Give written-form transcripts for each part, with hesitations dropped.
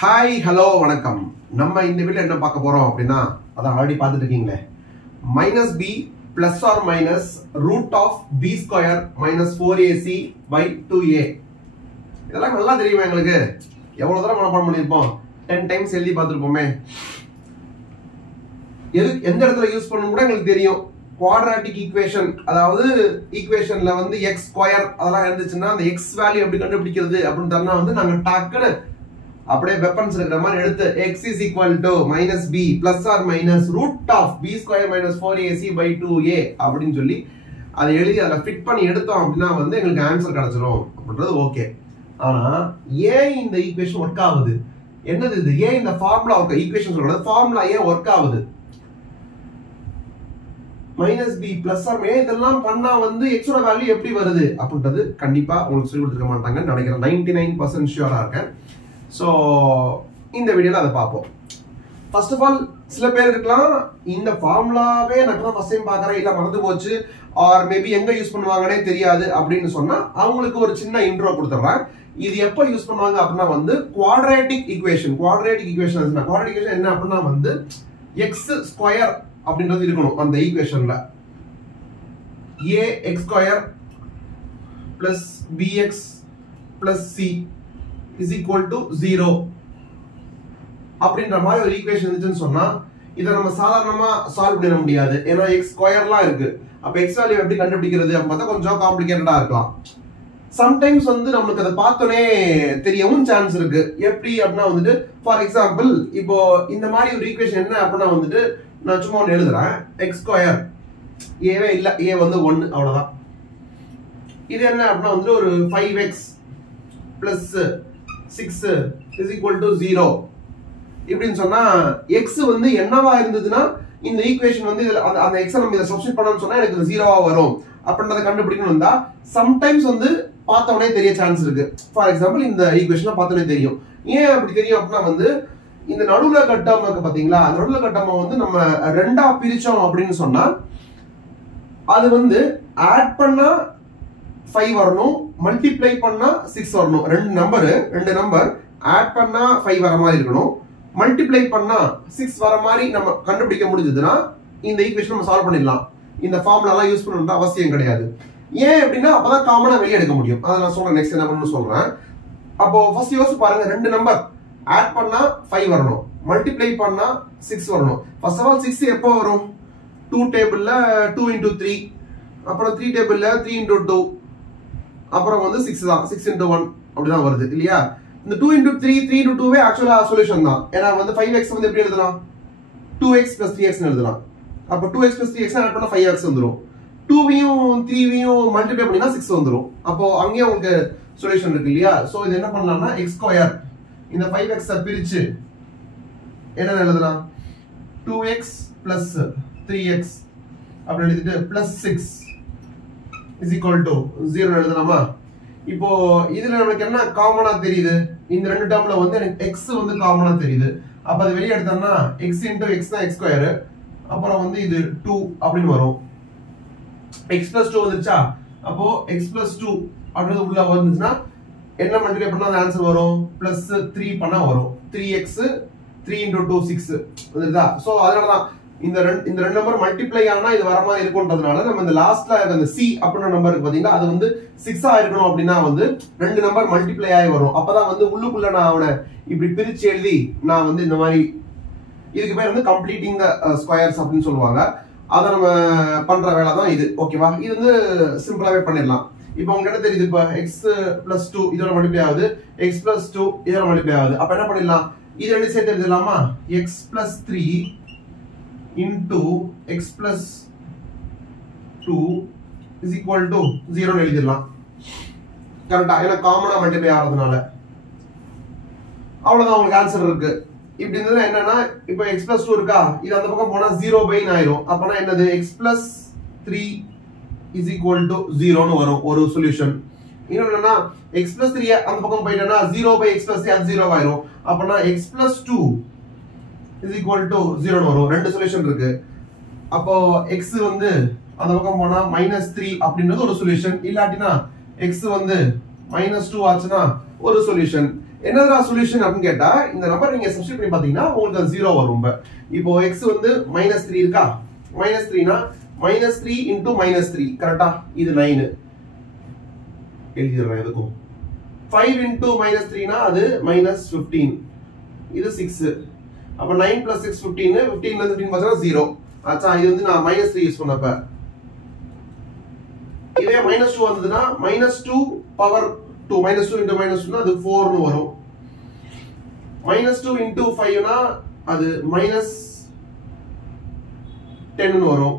Hi hello வணக்கம். நம்ம இந்த வீடியோ என்ன பார்க்க போறோம் அப்படின்னா, அதான் ஆல்ரெடி பார்த்துட்டு இருக்கீங்களே, minus b plus or minus root of b square minus 4ac by 2a. இதெல்லாம் நல்லா தெரியுமா எங்களுக்கு? எவ்வளவு தூரம் மனப்பாடம் பண்ணியிருப்போம்? 10 டைம்ஸ் எழுதி பார்த்துருப்போமே. எந்த இடத்துல யூஸ் பண்ணணும் கூட எங்களுக்கு தெரியும். குவாட்ராட்டிக் ஈக்குவேஷன், அதாவது ஈக்குவேஷன்ல வந்து எக்ஸ் ஸ்கொயர் அதெல்லாம் இருந்துச்சுன்னா அந்த எக்ஸ் வேல்யூ எப்படி கண்டுபிடிக்கிறது அப்படின்னு தரனா வந்து நாங்க டாக்குன்னு அப்படியே வெப்பன்ஸ் இருக்கிற மாதிரி எடுத்து x is equal to minus b plus or minus root of b square minus 4ac by 2a அப்படின்னு சொல்லி அதை எழுதி அதில் ஃபிட் பண்ணி எடுத்தோம் அப்படின்னா வந்து எங்களுக்கு ஆன்சர் கிடைச்சிரும் அப்படின்றது ஓகே. ஆனா ஏன் இந்த ஈக்குவேஷன் ஒர்க் ஆகுது? என்னது இது? ஏன் இந்த ஃபார்முலா ஒர்க், ஈக்குவேஷன் சொல்றது ஃபார்முலா ஏன் ஒர்க் ஆகுது? மைனஸ் பி பிளஸ் ஆர் இதெல்லாம் பண்ணா வந்து எக்ஸோட வேல்யூ எப்படி வருது அப்படின்றது கண்டிப்பா உங்களுக்கு சொல்லி கொடுத்துருக்க மாட்டாங்கன்னு நினைக்கிறேன். 99% ஷியூரா இருக்கேன். ஸோ இந்த வீடியோல அதை பார்ப்போம். ஃபர்ஸ்ட் ஆஃப் ஆல் சில பேர் இருக்கலாம், இந்த ஃபார்முலாவே நான் ஃபர்ஸ்ட் டைம் பார்க்குறேன், இல்லை மறந்து போச்சு, ஆர் மேபி எங்க யூஸ் பண்ணுவாங்கன்னே தெரியாது அப்படின்னு சொன்னா அவங்களுக்கு ஒரு சின்ன இன்ட்ரோ கொடுத்துட்றேன். இது எப்போ யூஸ் பண்ணுவாங்க அப்படின்னா வந்து குவாட்ராட்டிக் ஈக்குவேஷன் என்ன அப்படின்னா வந்து எக்ஸ் ஸ்கொயர் அப்படின்றது இருக்கணும் அந்த ஈக்குவேஷன்ல. A x square plus b x plus c is equal to 0 அப்படின்ற மாதிரி ஒரு ஈக்குவேஷன் இருந்துச்சுன்னு சொன்னா இதை நம்ம சாதாரணமா சால்வ் பண்ண முடியாது. ஏன்னா எக்ஸ் ஸ்கொயர்லாம் இருக்கு. அப்ப எக்ஸ் வேல்யூ எப்படி கண்டுபிடிக்கிறது பார்த்தா கொஞ்சம் காம்ப்ளிகேட்டடா இருக்கலாம். சம்டைம்ஸ் வந்து நமக்கு அதை பார்த்தோன்னே தெரியவும் சான்ஸ் இருக்கு. எப்படி அப்படின்னா வந்துட்டு ஃபார் எக்ஸாம்பிள் இப்போ இந்த மாதிரி ஒரு ஈக்குவேஷன் என்ன அப்படின்னா வந்துட்டு நான் சும்மா ஒன்று எழுதுறேன். எக்ஸ் ஸ்கொயர் ஏவே இல்லை, ஏ வந்து 1 அவ்வளவுதான். இது என்ன அப்படின்னா வந்துட்டு ஒரு 5x plus 6 is equal to 0 இப்படின்னு சொன்னா x வந்து என்னவா இருந்ததுன்னா இந்த ஈக்குவேஷன் வந்து அந்த x நம்ம இத சப்ஸ்டிட்யூட் பண்ணனும்னு சொன்னா எனக்கு 0வா வரும் அப்படின்றத கண்டுபிடிக்கணும்னா சம்டைம்ஸ் வந்து பார்த்தவனே தெரிய சான்ஸ் இருக்கு. ஃபார் எக்ஸாம்பிள் இந்த ஈக்குவேஷனை பார்த்தவனே தெரியும். ஏன் அப்படி தெரியும் அப்படின்னா வந்து இந்த நடுவுல கட்டம் இருக்கு பாத்தீங்களா, நடுவுல கட்டமா வந்து நம்ம ரெண்டா பிரிச்சோம் அப்படின்னு சொன்னா அது வந்து ஆட் பண்ணா 5 வரணும், மல்டிப்ளை பண்ணா 6 வரணும். ரெண்டு நம்பர் ஆட் பண்ணா 5 வர மாதிரி இருக்கணும், மல்டிப்ளை பண்ணா 6 வர மாதிரி நம்ம கண்டுபிடிக்க முடிஞ்சதுன்னா இந்த ஈக்குவேஷன் நம்ம சால்வ் பண்ணிடலாம். இந்த ஃபார்முலா எல்லாம் யூஸ் பண்ணணும்ன்ற அவசியம் கிடையாது. ஏன் அப்படின்னா அப்பதான் காமனா வெளியே எடுக்க முடியும். அதை நான் சொல்றேன், நெக்ஸ்ட் என்ன பண்ணணும்னு சொல்றேன். அப்போ ஃபர்ஸ்ட் யோசிச்சு பாருங்க, ரெண்டு நம்பர் ஆட் பண்ணா 5 வரணும், மல்டிப்ளை பண்ணா 6 வரணும். ஃபர்ஸ்ட் ஆஃப் ஆல் 6 எப்போ வரும்? 2 டேபிள்ல 2 into 3, அப்புறம் 3 டேபிள்ல 3 into 2, அப்புறம் வந்து 6 தான், 6 into 1 அப்படிதான் வருது இல்லையா? இந்த 2 into 3, 3 into 2வே ஆக்சுவலா சொல்யூஷன் தான். ஏன்னா வந்து 5x வந்து எப்படி எழுதலாம்? 2x plus 3x எழுதலாம். அப்ப 2x plus 3x ஆட் பண்ணா 5x வந்துரும். 2வையும் 3வையும் மல்டிப்ளை பண்ணினா 6 வந்துரும். அப்போ அங்கேயே உங்களுக்கு சொல்யூஷன் இருக்கு இல்லையா? சோ இது என்ன பண்ணலாம்னா x ஸ்கொயர் இந்த 5x பிரிச்சு என்ன எழுதலாம்? 2x plus 3x அப்படி எழுதிட்டு plus 6 is equal to 0 எழுதலாமா? இப்போ இதுல நமக்கு என்ன காமனா தெரியுது? இந்த ரெண்டு டேர்ம்ல வந்து எனக்கு x வந்து காமனா தெரியுது. அப்ப அது வெளிய எடுத்தோம்னா x into x தான் x ஸ்கொயர், அப்புறம் வந்து இது 2 அப்படின்னு வரும். x plus 2 வந்துச்சா? அப்போ x plus 2 அப்படினு உள்ள வந்துச்சுனா என்ன மல்டிப்ளை பண்ணா அந்த ஆன்சர் வரும்? plus 3 பண்ணா வரும். 3x 3 into 2 6 வந்துதா? சோ அதனால தான் இந்த ரெண்டு நம்பர் மல்டிப்ளை ஆனா இது வர மாதிரி இருக்கும்ன்றதுனால நம்ம இந்த லாஸ்ட்ல அந்த சி அப்படின்ற நம்பர் இருக்கு பாத்தீங்களா, அது வந்து 6 இருக்கணும் அப்படின்னா வந்து ரெண்டு நம்பர் மல்டிப்ளை ஆகி வரும். அப்பதான் வந்து உள்ளுக்குள்ள நான் அவனை இப்படி பிரிச்சு எழுதி நான் வந்து இந்த மாதிரி, இதுக்கு பேர் வந்து கம்ப்ளீட்டிங் ஸ்கொயர்ஸ் அப்படின்னு சொல்லுவாங்க. அதை நம்ம பண்ற வேலை தான் இது. ஓகேவா? இது வந்து சிம்பிளாவே பண்ணிடலாம். இப்போ உங்களுக்கு என்ன தெரியுது? இப்போ எக்ஸ் பிளஸ் 2 இதோட மல்டிப்ளை ஆகுது, எக்ஸ் பிளஸ் 2 இதோட மல்டிப்ளை ஆகுது. அப்ப என்ன பண்ணிடலாம்? இது ரெண்டு சேர்த்து எழுதலாமா? X plus 3 into x plus 2 is equal to 0 எழுதிடலாம். கரெக்டா? ஏன்னா காமனா மல்டிப்ளை ஆகிறதுனால அவ்வளவுதான் உங்களுக்கு ஆன்சர் இருக்கு. இப்படி இருந்ததுன்னா என்னன்னா இப்போ x plus 2 இருக்கா, இது அந்த பக்கம் போனா 0/9 ஆயிரும். அப்பனா என்னது? x plus 3 is equal to 0 னு வரும் ஒரு சொல்யூஷன். இன்னொன்னு என்னன்னா x plus 3 அந்த பக்கம் போயிட்டேன்னா 0/x plus 3 அது 0 ஆயிரும். அப்பனா x plus 2 is equal to 0 னு வரும். ரெண்டு சொல்யூஷன் இருக்கு. அப்போ x வந்து அந்த பக்கம் போனா -3 அப்படின்றது ஒரு சொல்யூஷன். இல்லாட்டினா x வந்து -2 ஆச்சுன்னா ஒரு சொல்யூஷன். என்னடா சொல்யூஷன் அப்படின்னு கேட்டா இந்த நம்பர் நீங்க சப்ஸ்டிட்யூட் பண்ணி பாத்தீங்கன்னா உங்களுக்கு 0 வரும். இப்போ x வந்து -3 இருக்கா, -3னா -3 into -3 கரெக்டா, இது 9 எழுதிடுறேன் எதுக்கும். 5 into -3னா அது -15, இது 6. அப்ப 9 plus 6 15, 15 ல இருந்து 15 பார்த்தா 0 ஆச்சா. இது வந்து நான் -3 யூஸ் பண்ணப்ப. இதே -2 வந்ததுன்னா -2 பவர் 2, -2 into -2 னா அது 4 னு வரும். -2 into 5 னா அது -10 னு வரும்.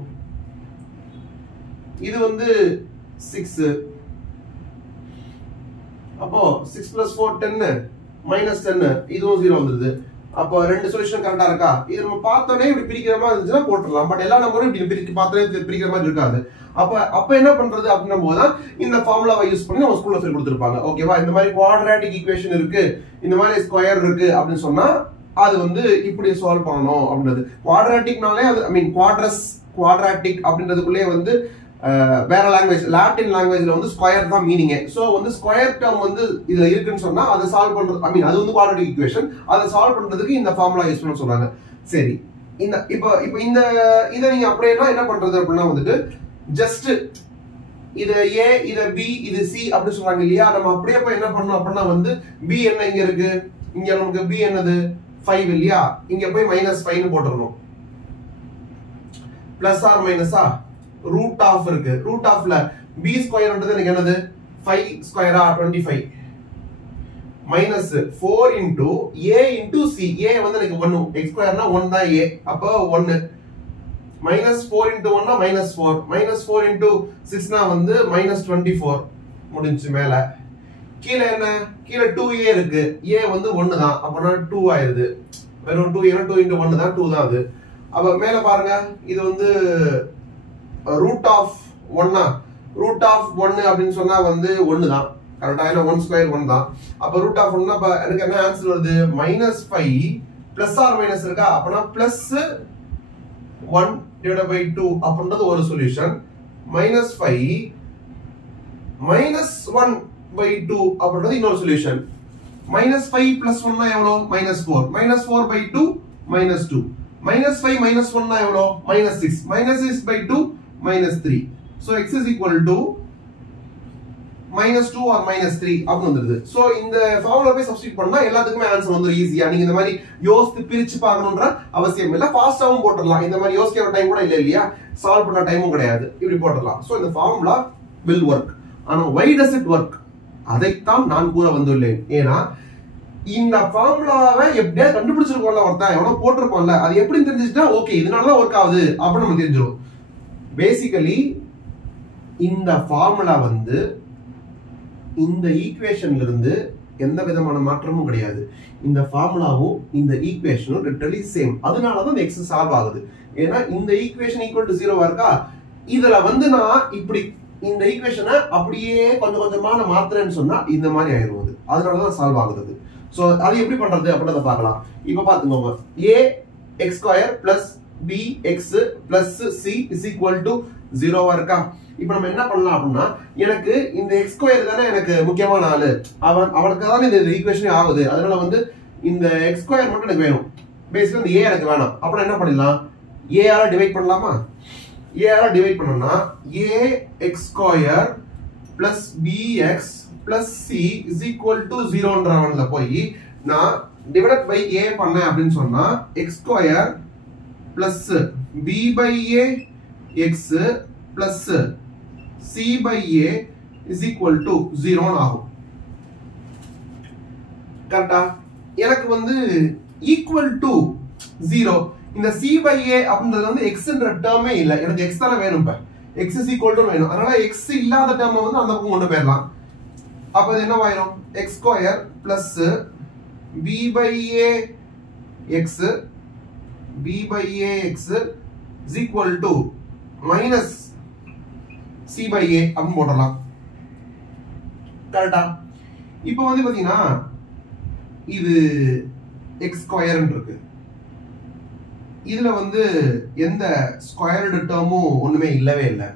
இது வந்து 6. அப்போ 6 plus 4 10, -10, இதுவும் 0 வந்துருது. அப்போ ரெண்டு சொல்யூஷன் கரெக்டா இருக்கா? இது நம்ம பார்த்தோனே இப்படி பிரிக்கிற மாதிரி இருந்துச்சுன்னா போட்டுடலாம். பட் எல்லா நம்பரும் இப்படி பிரிக்கிற மாதிரி இருக்காது. அப்ப என்ன பண்றது அப்படின்னும் போதுதான் இந்த ஃபார்முலாவை யூஸ் பண்ணி நம்ம ஸ்கூல்ல சொல்லி கொடுத்துருப்பாங்க. ஓகேவா? இந்த மாதிரி குவாட்ராட்டிக் ஈக்குவேஷன் இருக்கு, இந்த மாதிரி ஸ்கொயர் இருக்கு அப்படின்னு சொன்னா அது வந்து இப்படி சால்வ் பண்ணணும் அப்படின்றது. குவாட்ராட்டிக்னாலே அது ஐ மீன் குவாட்ராட்டிக் அப்படின்றதுக்குள்ளே வந்து வேற லாங்குவேஜ், லாட்டின் லாங்குவேஜ்ல வந்து ஸ்கொயர் தான் மீனிங். சோ வந்து ஸ்கொயர் டேர்ம் வந்து இதுல இருக்குன்னு சொன்னா அதை சால்வ் பண்றது ஐ மீன் அது வந்து குவாட்ராட்டிக் ஈக்குவேஷன். அதை சால்வ் பண்றதுக்கு இந்த ஃபார்முலா யூஸ் பண்ண சொன்னாங்க. சரி, இந்த இப்போ இந்த இதை நீங்க அப்படியே என்ன பண்றது அப்படின்னா வந்துட்டு ஜஸ்ட் இது A, இது B, இது C அப்படி சொல்றாங்க இல்லையா? நம்ம அப்படியே போய் என்ன பண்ணணும் அப்படின்னா வந்து B என்ன இங்க இருக்கு, இங்க நமக்கு B என்னது 5 இல்லையா? இங்க போய் -5 னு போட்டுறணும். பிளஸ் ஆர் மைனஸா ரூட் ஆஃப் இருக்கு. ரூட் ஆஃப்ல b ஸ்கொயர்ன்றது எனக்கு என்னது 5 ஸ்கொயரா 25 minus 4 into a into c. a வந்து எனக்கு 1, x ஸ்கொயர்னா 1 தான் a, அப்போ 1 minus 4 into 1 னா -4, -4 into 6 னா வந்து -24 முடிஞ்சு. மேல கீழ என்ன, கீழ 2a இருக்கு, a வந்து 1 தான், அப்பனா 2 ஆயிருது. வெறும் 2 ஏனா 2 into 1 தான், 2 தான் அது. அப்ப மேல பாருங்க இது வந்து ரூட் ஆஃப் 1 ரூட் ஆஃப் 1 அப்படின்னு சொன்னா வந்து 1 தான் கரெக்டா, ஏன்னா 1 ஸ்கொயர் 1 தான். அப்ப ரூட் ஆஃப் 1 அப்ப எனக்கு என்ன ஆன்சர் வருது -5 பிளஸ் ஆர் மைனஸ் இருக்கா, அப்பனா பிளஸ் 1 divided by 2 அப்படின்றது ஒரு சொல்யூஷன். -5 -1 by 2 அப்படின்றது இன்னொரு சொல்யூஷன். -5 plus 1 னா எவ்வளவு -4, -4 by 2 -2, -5 -1 னா எவ்வளவு -6, -6 by 2 -3. so x is equal to -2 or -3 அப்படி வந்துருது. சோ இந்த ஃபார்முலா போய் சப்ஸ்டிட்யூட் பண்ணா எல்லாத்துக்குமே ஆன்சர் வந்துரும் ஈஸியா. நீங்க இந்த மாதிரி யோசித்து பிரிச்சு பார்க்கணும்ன்ற அவசியம் இல்ல, ஃபாஸ்டாவும் போட்டுடலாம். இந்த மாதிரி யோசிக்கிற டைம் கூட இல்ல இல்லையா, சால்வ் பண்ண டைமும் கிடையாது, இப்படி போட்டுடலாம். சோ இந்த ஃபார்முலா will work. ஆனா why does it work? அதைத்தான் நான் கூற வந்துள்ளேன். ஏன்னா இந்த ஃபார்முலாவை எப்படியா கண்டுபிடிச்சிருக்கோம்ல, ஒருத்தன் எவ்வளவு போட்டிருப்போம்ல, அது எப்படி தெரிஞ்சுட்டா ஓகே இதனாலதான் ஒர்க் ஆகுது அப்படின்னு நம்ம தெரிஞ்சிடும். பேசிக்கலி இந்த ஃபார்முலா வந்து இந்த ஈக்குவேஷன்ல இருந்து எந்த விதமான மாற்றமும் கிடையாது. இந்த ஃபார்முலாவும் இந்த ஈக்குவேஷனும் லிட்டரலி சேம். அதனாலதான் இந்த எக்ஸ் சால்வ் ஆகுது. ஏன்னா இந்த ஈக்குவேஷன் ஈக்குவல் டு 0 இருக்கா, இதுல வந்து நான் இப்படி இந்த ஈக்குவேஷனை அப்படியே கொஞ்சம் கொஞ்சமா மாத்துறேன்னு சொன்னா இந்த மாதிரி ஆயிடுவது. அதனாலதான் சால்வ் ஆகுது. சோ அது எப்படி பண்றது அப்படின்றத பார்க்கலாம். இப்ப பாத்துக்கோங்க, a x square plus b x plus c is equal to 0 இருக்கா. இப்ப நம்ம என்ன பண்ணலாம் அப்படின்னா, எனக்கு இந்த x ஸ்கொயர் தானே எனக்கு முக்கியமான ஆளு, அவனுக்கு தானே இந்த ஈக்குவேஷனே ஆகுது. அதனால வந்து இந்த x ஸ்கொயர் மட்டும் எனக்கு வேணும். பேசிக்கலி இந்த a எனக்கு வேணாம். அப்புறம் என்ன பண்ணிடலாம், a ஆல டிவைட் பண்ணலாமா? a ஆல டிவைட் பண்ணோம்னா a x square plus bx plus c is equal to 0ன்றவன்ல போய் நான் டிவைட் பை a பண்ணேன் அப்படின்னு சொன்னா x square plus b by a x plus c by a is equal to 0 ஆகும். கரெக்டா? எனக்கு வந்து ஈக்குவல் டு 0, இந்த c by a அப்படின்றது வந்து x ன்ற டேர்மே இல்ல, எனக்கு x தான வேணும். இப்ப x is equal to வேணும், அதனால x இல்லாத டேர்மை வந்து அந்த பக்கம் கொண்டு போயிடலாம். அப்ப இது என்ன ஆயிரும், x square plus b by a x is equal to minus c by a அப்படின்னு போடலாம். கரெக்டா? இப்போ வந்து பாத்தீங்கன்னா இது x ஸ்கொயர் இருக்கு, இதுல வந்து எந்த ஸ்கொயர்டு டேர்மும் ஒண்ணுமே இல்லவே இல்லை.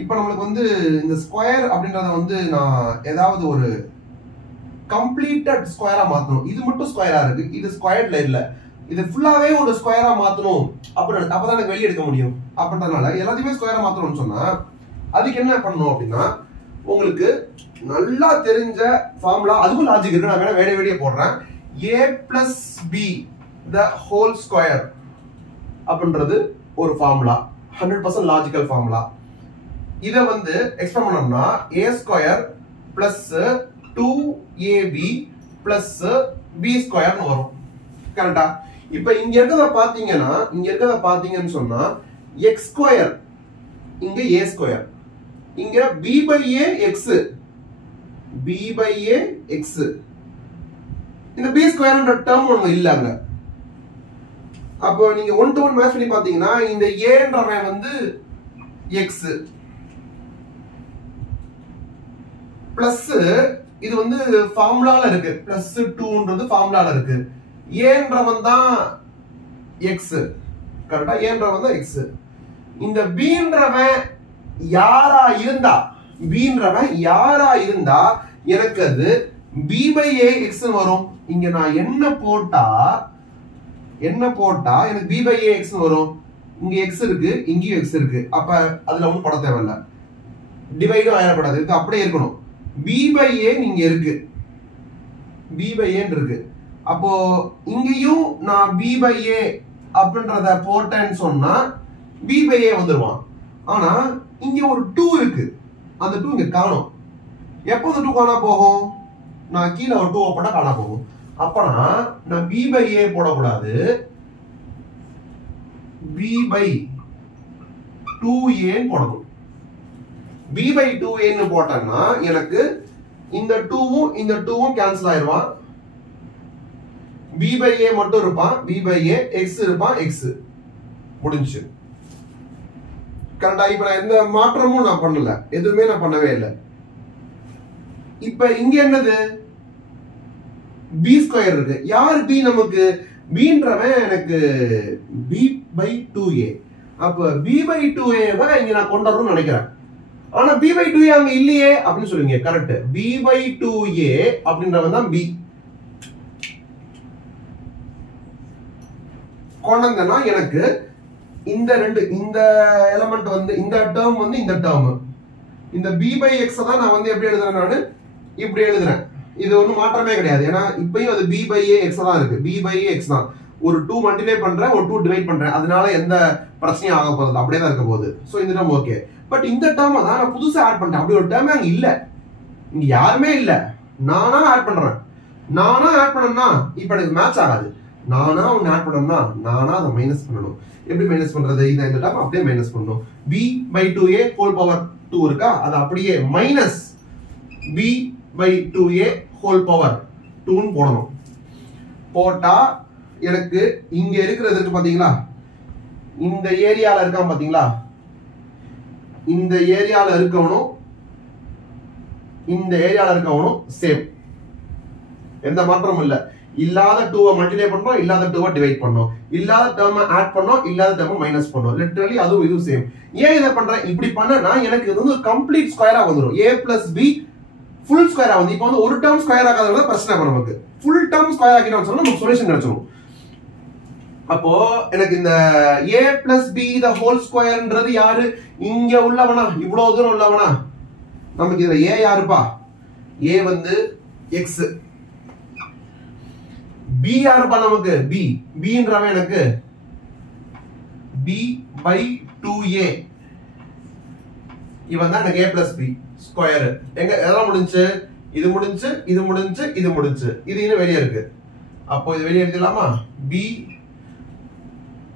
இப்ப நம்மளுக்கு வந்து இந்த ஸ்கொயர் அப்படின்றத வந்து நான் ஏதாவது ஒரு கம்ப்ளீட்டட் ஸ்கொயரா மாத்தணும். இது மட்டும் ஸ்கொயரா இருக்கு, இது ஸ்கொயர்ட்ல இல்ல, இது ஃபுல்லாவே ஒரு ஸ்கொயரா மாத்தணும் அப்படின்னு அப்பதான் எனக்கு வெளியே எடுக்க முடியும். அப்படின்றதுனால எல்லாத்தையுமே ஸ்கொயரா மாத்தணும்னு சொன்னா அதுக்கு என்ன பண்ணணும் அப்படின்னா, உங்களுக்கு நல்லா தெரிஞ்ச ஃபார்முலா, அதுக்கும் லாஜிக் இருக்கு, நான் வேணா வேடியே போடுறேன். a plus b the whole square அப்படின்றது ஒரு ஃபார்முலா, 100% லாஜிக்கல் ஃபார்முலா. இத வந்து எக்ஸ்பிளைன் பண்ணோம்னா a square plus 2ab plus b ஸ்கொயர்னு வரும். கரெக்டா? இப்ப இங்க இருக்கிறத பாத்தீங்கன்னு சொன்னா x ஸ்கொயர், இங்க a ஸ்கொயர், இங்க b by a x, b by a x. இந்த b ஸ்கொயர்ன்ற டேர்ம் ஒண்ணு இல்லங்க. அப்போ நீங்க 1 to 1 மேட்ச் பண்ணி பாத்தீங்கன்னா இந்த a-ன்றவன் வந்து x பிளஸ் இது வந்து ஃபார்முலால இருக்கு, பிளஸ் 2ன்றது ஃபார்முலால இருக்கு, a-ன்றவன் தான் x. கரெக்ட்டா? a-ன்றவன் தான் x. இந்த b-ன்றவன் யாரா இருந்தா எனக்கு அது b by a x வரும். இங்க நான் என்ன போட்டா எனக்கு b by a x வரும். இங்க x இருக்கு, இங்கேயும் x இருக்கு. அப்ப அதுல ஒண்ணும் பட தேவையில்ல, டிவைடும் ஆயிடப்படாது, இது அப்படியே இருக்கணும். b by a நீங்க இருக்கு, b by a இருக்கு. அப்போ இங்கேயும் நான் b by a அப்படின்றத போட்டேன்னு சொன்னா b by a வந்துருவான். ஆனா இங்க ஒரு 2 இருக்கு, அந்த 2 இங்க காணோம். எப்போ அந்த 2 காணா போகும்? நான் கீழே ஒரு 2 போட்டா காணா போகும். அப்பனா நான் b by a போடக்கூடாது, b by 2a போடணும். b by 2a ன்னு போட்டேன்னா எனக்கு இந்த 2வும் இந்த 2வும் கேன்சல் ஆயிருவான். b by a மட்டும் இருப்பான், b by a x இருப்பான், x முடிஞ்சு. கரெக்டா? இப்ப நான் எந்த மாற்றமும் நான் பண்ணல, எதுவுமே நான் பண்ணவே இல்லை. இப்ப இங்க என்னது? b ஸ்கொயர் இருக்கு. யார் b? நமக்கு bன்றவன் எனக்கு b by 2a. அப்ப b by 2a தான் இங்க நான் கொண்டு வரணும்னு நினைக்கிறேன். ஆனா b by 2a அங்க இல்லையே அப்படின்னு சொல்லுவீங்க. கரெக்ட், b by 2a அப்படின்றவன் தான் b. கொண்டு வந்தேன்னா எனக்கு இந்த எலிமெண்ட் வந்து இந்த டேர்ம் வந்து இந்த டேர்ம், இந்த b by x தான் நான் வந்து எப்படி எழுதுறேன்? நான் இப்படி எழுதுறேன். இது ஒன்றும் மாற்றமே கிடையாது, ஏன்னா இப்பயும் அது b by a x தான் இருக்கு. b by a x தான். ஒரு 2 மல்டிப்ளை பண்றேன், ஒரு 2 டிவைட் பண்றேன், அதனால எந்த பிரச்சனையும் ஆக போறது, அப்படியே தான் இருக்க போகுது. ஸோ இந்த டேர்ம் ஓகே. பட் இந்த டேர்ம் தான் நான் புதுசா ஆட் பண்ணிட்டேன். அப்படி ஒரு டேர்ம் அங்க இல்ல, இங்க யாருமே இல்ல, நானா ஆட் பண்றேன். நானா ஆட் பண்ணா இப்ப எனக்கு மேட்ச் ஆகாது. நானா ஒன்னு ஆட் பண்ணணும்னா நானா அதை மைனஸ் பண்ணணும். எப்படி மைனஸ் பண்றது? இதை இந்த டேர்ம் அப்படியே மைனஸ் பண்ணணும். b by 2a whole power 2 இருக்கா, அது அப்படியே minus b by 2a whole power 2 ன்னு போடணும். போட்டா எனக்கு இங்க இருக்கிறதுக்கு பாத்தீங்களா, இந்த ஏரியால இருக்கான் பாத்தீங்களா, இந்த ஏரியால இருக்கவனும் இந்த ஏரியால இருக்கவனும் சேம், எந்த மாற்றமும் இல்ல. இல்லாத 2 மல்டிப்ளை பண்றோம், இல்லாத 2 டிவைட் பண்ணோம், இல்லாத டேர்ம் ஆட் பண்ணோம், இல்லாத டேர்ம் மைனஸ் பண்ணோம். லிட்டரலி அதுவும் இதுவும் சேம். ஏன் இதை பண்றேன்? இப்படி பண்ணனா எனக்கு இது வந்து கம்ப்ளீட் ஸ்கொயரா வந்துடும். a plus b ஃபுல் ஸ்கொயரா வந்து, இப்போ வந்து ஒரு டேர்ம் ஸ்கொயர் ஆகாதது பிரச்சனை. நமக்கு ஃபுல் டேர்ம் ஸ்கொயர் ஆக்கிட்டோம்னு சொன்னா நமக்கு சொல்யூஷன் கிடைச்சிடும். அப்போ எனக்கு இந்த a plus b the whole squareன்றது யாரு? இங்க உள்ளவனா, இவ்வளவு தூரம் உள்ளவனா? நமக்கு இதுல a யாருப்பா? a வந்து x. b யாருப்பா நமக்கு? b. bன்றவன் எனக்கு b by 2a. இவன் தான் எனக்கு a plus b ஸ்கொயர். எங்க எதெல்லாம் முடிஞ்சு? இது முடிஞ்சு, இது முடிஞ்சு, இது முடிஞ்சு, இது இன்னும் வெளியே இருக்கு. அப்போ இது வெளியே எடுத்துலாமா? b,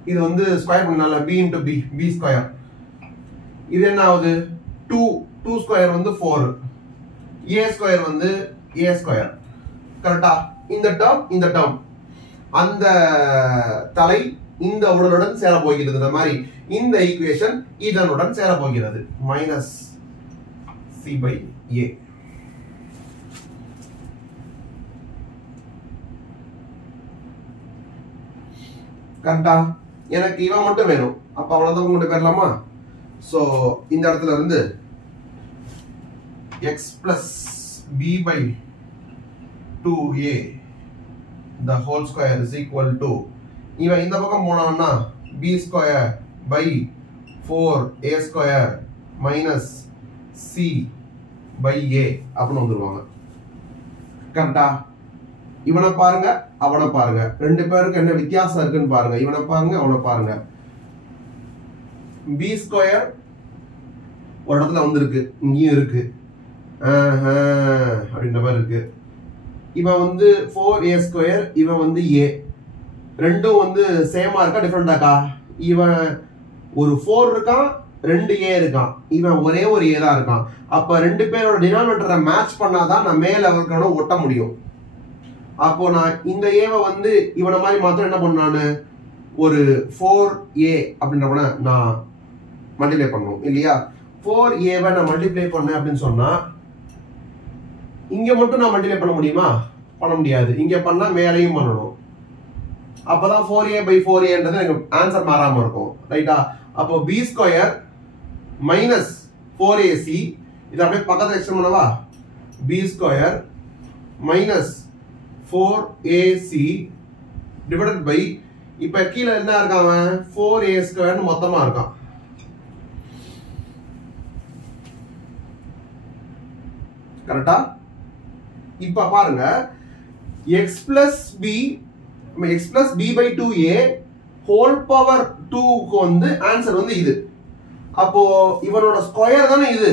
இது வந்து ஸ்கொயர் பண்ணால b into b, b square. இது என்ன ஆகுது? 2 ஸ்கொயர் வந்து 4, a ஸ்கொயர் வந்து a ஸ்கொயர். கரெக்டா? இந்த டேர்ம் அந்த தலை இந்த உடனுடன் சேர போகிறது. இந்த மாதிரி இந்த ஈக்குவேஷன் இதனுடன் சேர போகிறது. Minus c by a. கரெக்டா? எனக்கு இவன் மட்டும் வேணும். அப்ப அவ்வளவுதான் கொண்டு போயிடலாமா? சோ இந்த இடத்துல இருந்து x plus b by 2a the whole square is equal to இவன் இந்த பக்கம் போனான்னா b square by 4a square minus c by a அப்படின்னு வந்துருவாங்க. கரெக்டா? இவனை பாருங்க அவனை பாருங்க, ரெண்டு பேருக்கு என்ன வித்தியாசம் இருக்குன்னு பாருங்க. இவனை பாருங்க அவனை பாருங்க. b ஸ்கொயர் ஒரு இடத்துல வந்திருக்கு, இங்கேயும் இருக்கு அப்படின்ற மாதிரி இருக்கு. இவன் வந்து 4a ஸ்கொயர், இவன் வந்து a, ரெண்டும் வந்து சேமா இருக்கா டிஃபரெண்டாக்கா? இவன் ஒரு 4 இருக்கான், 2a இருக்கான், இவன் ஒரே ஒரு a தான் இருக்கான். அப்ப ரெண்டு பேரோட டினாமினேட்டரை மேட்ச் பண்ணாதான் நான் மேல இருக்கனோ ஒட்ட முடியும். அப்போ நான் இந்த ஏவை வந்து இவனை மாதிரி மாத்திரம் என்ன பண்ணானு ஒரு 4a அப்படின்றவன நான் மல்டிப்ளை பண்ணணும் இல்லையா? 4a நான் மல்டிப்ளை பண்ணேன் அப்படின்னு சொன்னா இங்க மட்டும் நான் மல்டிப்ளை பண்ண முடியுமா? பண்ண முடியாது. இங்க பண்ணா மேலையும் பண்ணணும். அப்பதான் 4a by 4aன்றது எனக்கு ஆன்சர் மாறாம இருக்கும். ரைட்டா? அப்போ b ஸ்கொயர் மைனஸ் 4ac இதை அப்படியே பக்கத்துல எக்ஸ்டெண்ட் பண்ணவா? b square minus 4ac divided by இப்ப கீழ என்ன இருக்கான்? 4a ஸ்கொயர்னு மொத்தமா இருக்கான். கரெக்டா? இப்ப பாருங்க x plus b by 2a whole power 2 க்கு வந்து ஆன்சர் வந்து இது. அப்போ இவனோட ஸ்கொயர் தானே இது.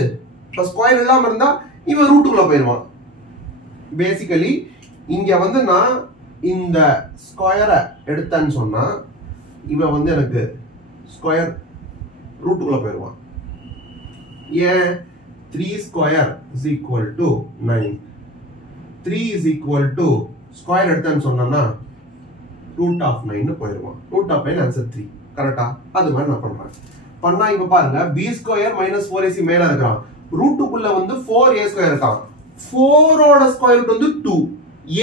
இப்ப ஸ்கொயர் இல்லாம இருந்தா இவன் ரூட்டுக்குள்ள போயிருவான். பேசிக்கலி இங்க வந்து நான் இந்த ஸ்கொயரை எடுத்தேன்னு சொன்னா இவன் வந்து எனக்கு ஸ்கொயர் ரூட்டுக்குள்ள போயிருவான். ஏன்? 3 square is equal to 9. 3 is equal to square எடுத்தேன்னு சொன்னா ரூட் ஆஃப் 9 போயிருவான். Root of 9 answer 3. கரெக்டா? அது மாதிரி நான் பண்றேன். பண்ணா இப்ப பாருங்க b ஸ்கொயர் மைனஸ் 4ac மேல இருக்கான், ரூட்டுக்குள்ள வந்து 4a ஸ்கொயர் இருக்கான். 4 ஓட ஸ்கொயர் ரூட் வந்து 2,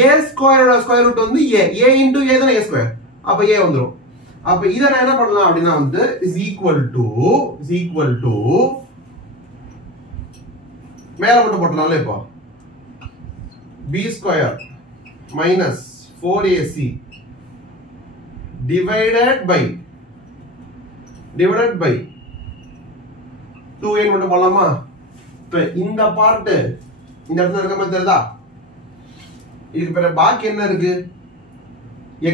a ஸ்கொயரோட ஸ்கொயர் ரூட் வந்து a into a தான a ஸ்கொயர், அப்ப a வந்துரும். அப்ப இத நான் என்ன பண்ணலாம் அப்படினா வந்து is equal to மேல மட்டும் போட்டலாம்ல. இப்போ b square minus 4ac divided by 2a மட்டும் போடலாமா? இப்ப இந்த பார்ட் இந்த இடத்துல இருக்க மாதிரி தெரியுதா? இதுக்கு பிறகு பாக்கி என்ன இருக்கு?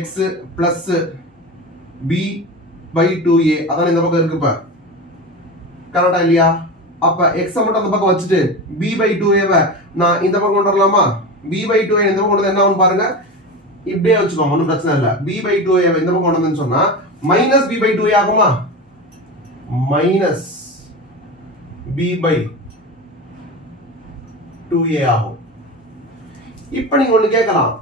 x plus b by 2a அதான் இந்த பக்கம் இருக்கு. இப்ப கரெக்டா இல்லையா? அப்ப x மட்டும் அந்த பக்கம் வச்சுட்டு b by 2a நான் இந்த பக்கம் கொண்டு வரலாமா? b by 2a இந்த பக்கம் கொண்டு என்ன ஆகும் பாருங்க. இப்படியே வச்சுக்கோங்க, ஒன்றும் பிரச்சனை இல்லை. b by 2a இந்த பக்கம் கொண்டு வந்து சொன்னா மைனஸ் b by 2a ஆகுமா? மைனஸ் b by 2a ஆகும். இப்ப நீங்க ஒண்ணு கேட்கலாம்,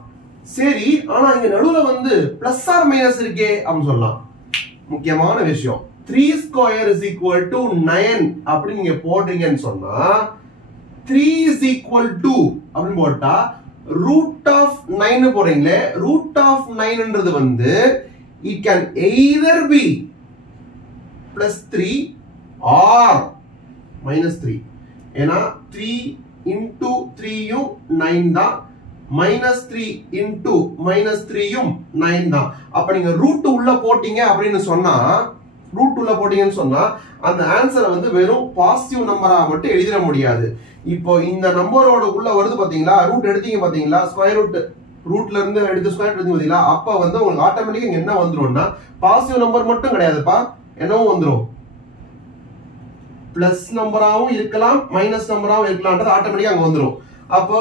சரி ஆனா இங்க நடுவுல வந்து பிளஸ் ஆர் மைனஸ் இருக்கே அப்படின்னு சொல்லலாம். முக்கியமான விஷயம் 3 ஸ்கொயர் is equal to 9 அப்படி நீங்க போடுறீங்கன்னு சொன்னா 3 is equal to அப்படின்னு போட்டா ரூட் ஆஃப் 9 போறீங்களே, ரூட் ஆஃப் 9ன்றது வந்து it can either be plus 3 or minus 3. ஏன்னா 3 into 3 யும் 9 தான், minus 3 into minus 3 யும் 9 தான். அப்ப நீங்க ரூட் உள்ள போட்டீங்க அப்படின்னு சொன்னா அந்த ஆன்சரை வந்து வெறும் பாசிட்டிவ் நம்பரா மட்டும் எழுதிட முடியாது. இப்போ இந்த நம்பரோட உள்ள வருது பாத்தீங்களா, ரூட் எடுத்தீங்க பாத்தீங்களா, ஸ்கொயர் ரூட்ல இருந்து எடுத்து ஸ்கொயர் எடுத்தீங்க பாத்தீங்களா, அப்ப வந்து உங்களுக்கு ஆட்டோமேட்டிக்கா என்ன வந்துரும்னா பாசிட்டிவ் நம்பர் மட்டும் கிடையாதுப்பா, என்னவும் வந்துரும். பிளஸ் நம்பராவும் இருக்கலாம், மைனஸ் நம்பராவும் இருக்கலாம்ன்றது ஆட்டோமேட்டிக்கா அங்க வந்துரும். அப்போ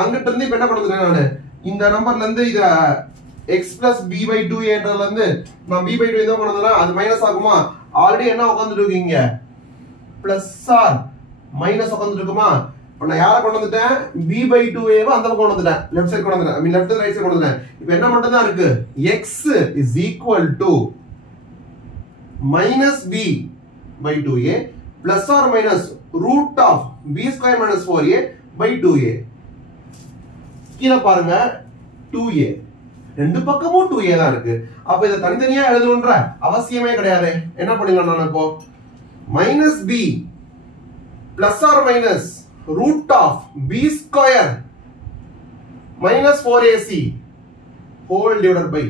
அங்கிட்ட இருந்து இப்ப என்ன பண்ணுறேன் நானு, இந்த நம்பர்ல இருந்து இத x plus b by 2aன்றதுல இருந்து நான் b by 2 எதோ கொண்டதுனா அது மைனஸ் ஆகுமா? ஆல்ரெடி என்ன உட்கார்ந்துட்டு இருக்கீங்க, பிளஸ் ஆர் மைனஸ் உட்கார்ந்துட்டு இருக்குமா? இப்ப நான் யாரை கொண்டு வந்துட்டேன், b by 2a அந்த பக்கம் கொண்டு வந்துட்டேன், லெஃப்ட் சைடு கொண்டு வந்துட்டேன், ஐ மீன் லெஃப்ட் ரைட் சைடு கொண்டு வந்துட்டேன். இப்போ என்ன மட்டும் தான் இருக்கு, x is equal to minus b by 2a plus or minus root of b square minus 4a by 2a. கீழ பாருங்க 2a, ரெண்டு பக்கமும் 2a தான் இருக்கு. அப்ப இத தனித்தனியா எழுதணும்ன்ற அவசியமே கிடையாது. என்ன பண்ணிடலாம் நான் இப்போ, minus b plus or minus root of b square minus 4ac whole divided by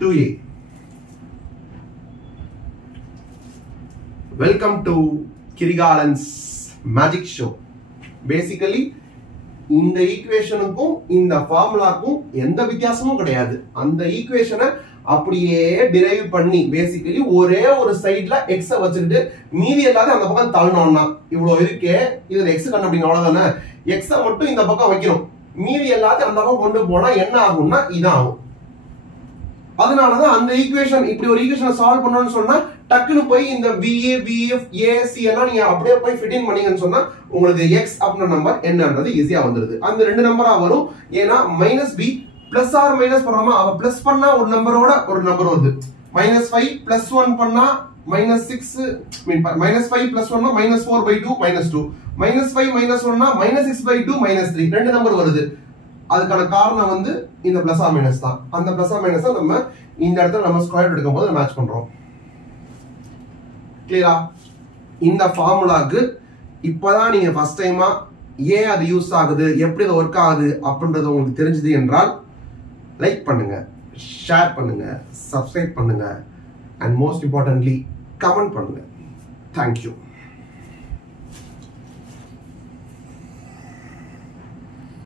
2a. Welcome to Kirigalan's magic show. Basically இந்த ஈக்குவேஷனுக்கும் இந்த ஃபார்முலாக்கும் எந்த வித்தியாசமும் கிடையாது. அந்த ஈக்குவேஷனை அப்படியே டிரைவ் பண்ணி பேசிக்கலி ஒரே ஒரு சைடுல எக்ஸ வச்சுக்கிட்டு மீதி எல்லாத்தையும் அந்த பக்கம் தள்ளணும்னா இவ்வளவு இருக்கே இதுல எக்ஸ் கண்டுபிடிங்க அவ்வளவுதானே. எக்ஸ மட்டும் இந்த பக்கம் வைக்கணும், மீதி எல்லாத்தையும் அந்த பக்கம் கொண்டு போனா என்ன ஆகும்னா இதான் ஆகும். அதனாலதான் அந்த ஈக்குவேஷன் இப்படி ஒரு ஈக்குவேஷனை சால்வ் பண்ணணும்னு சொன்னா டக்குன்னு போய் இந்த VA, VF, AC எல்லாம் நீங்க அப்படியே போய் ஃபிட் இன் பண்ணீங்கன்னு சொன்னா உங்களுக்கு x அப்படின்ற நம்பர் என்னன்றது ஈஸியா வந்துருது. அந்த ரெண்டு நம்பரா வரும். ஏன்னா -b பிளஸ் ஆர் மைனஸ் பண்ணாம அவ பிளஸ் பண்ணா ஒரு நம்பரோட ஒரு நம்பர் வருது. -5 பிளஸ் 1 பண்ணா -6 -5 பிளஸ் 1 -4/2 -2 -5 -1 -6/2 -3 ரெண்டு நம்பர் வருது. அதுக்கான காரணம் வந்து இந்த பிளஸ் ஆர் மைனஸ் தான். அந்த பிளஸ் ஆர் மைனஸ் தான் நம்ம இந்த இடத்துல நம்ம ஸ்கொயர் எடுக்கும் போது மேட்ச் பண்றோம். கிளியரா? இந்த ஃபார்முலாக்கு இப்பதான் நீங்க ஃபர்ஸ்ட் டைமா ஏன் அது யூஸ் ஆகுது, எப்படி அது ஒர்க் ஆகுது அப்படின்றது உங்களுக்கு தெரிஞ்சது என்றால் லைக் பண்ணுங்க, ஷேர் பண்ணுங்க, சப்ஸ்கிரைப் பண்ணுங்க, அண்ட் மோஸ்ட் இம்பார்ட்டன்ட்லி கமெண்ட் பண்ணுங்க. தேங்க்யூ.